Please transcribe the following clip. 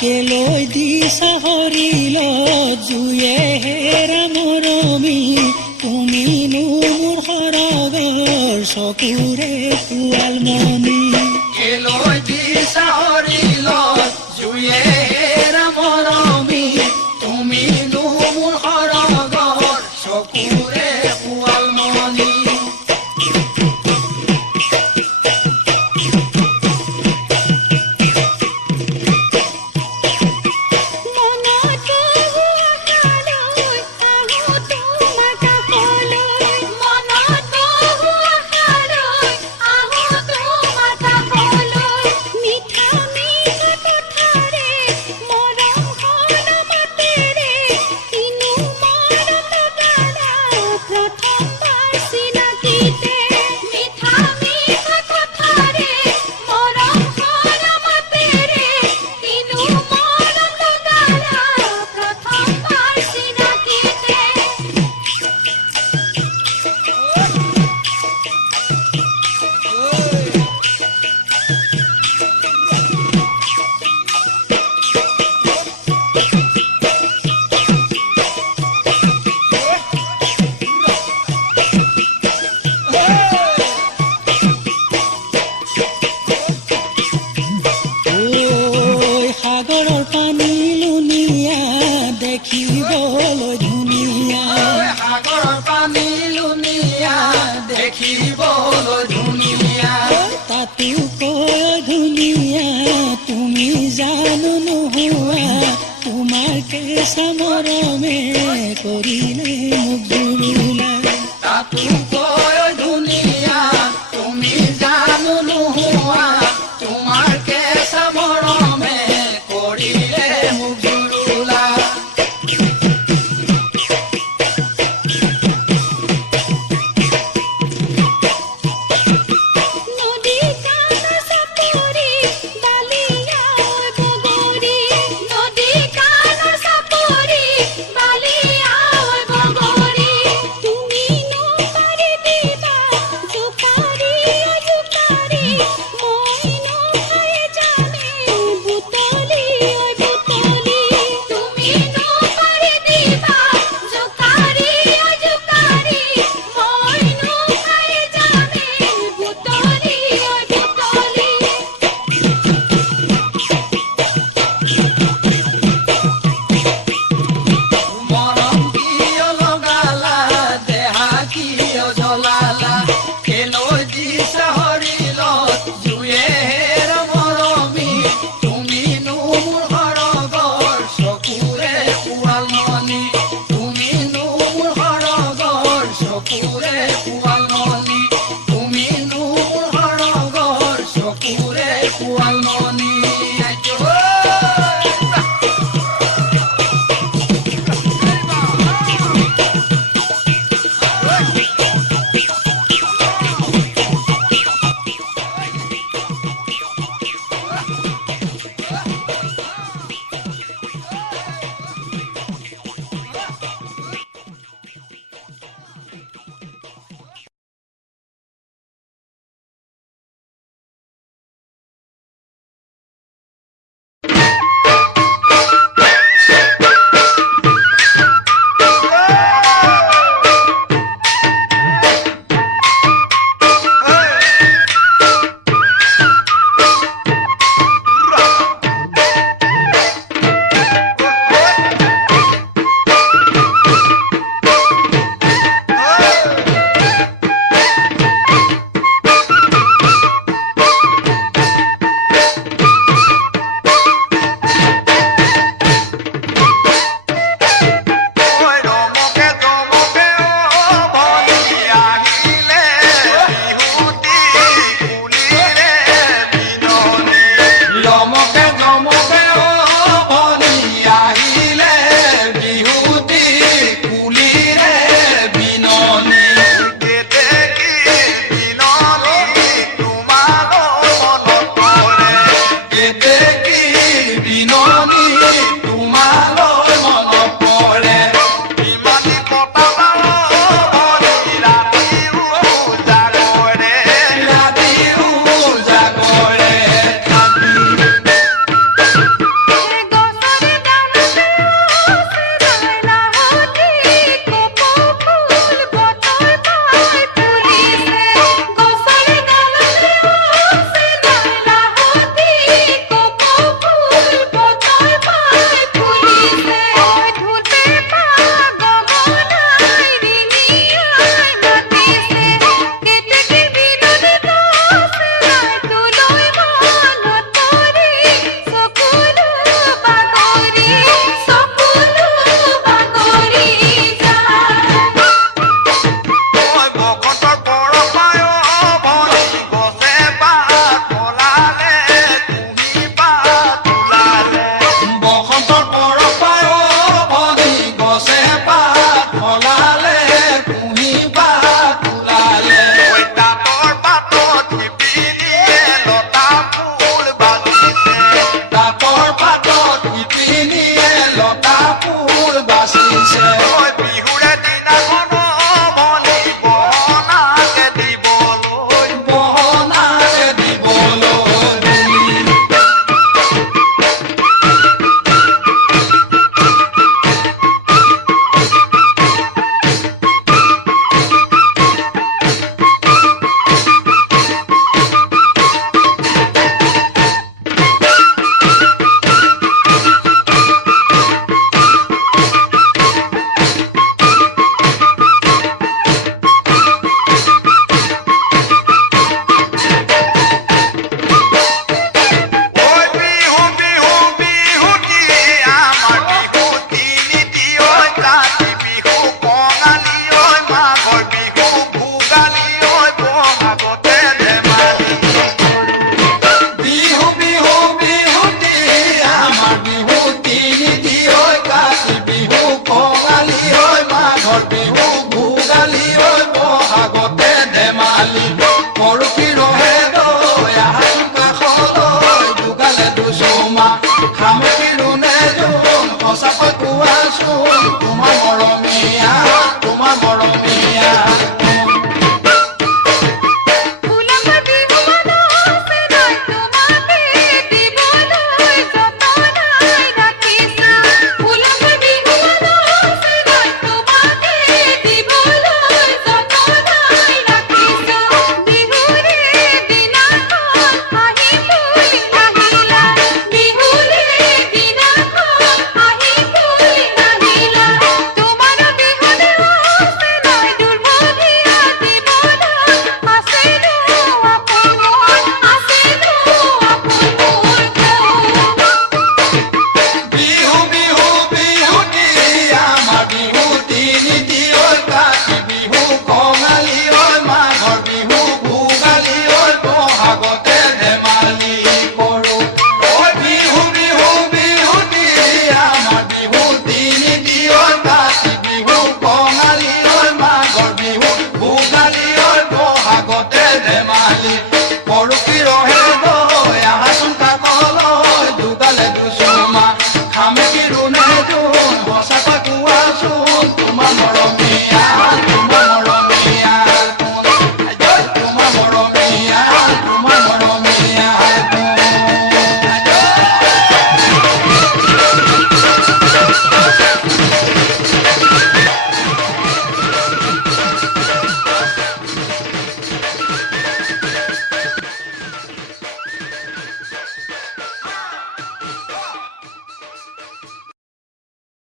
কেলৈ দিশা হৰিল জুয়ে হেৰা মৰমী তুমিনো মোৰ সৰগৰ চকুৰে পোৱাল মণি। কেলৈ মিজান মহুয়া তোমাকে সমরমে করিলে মুখ do chão.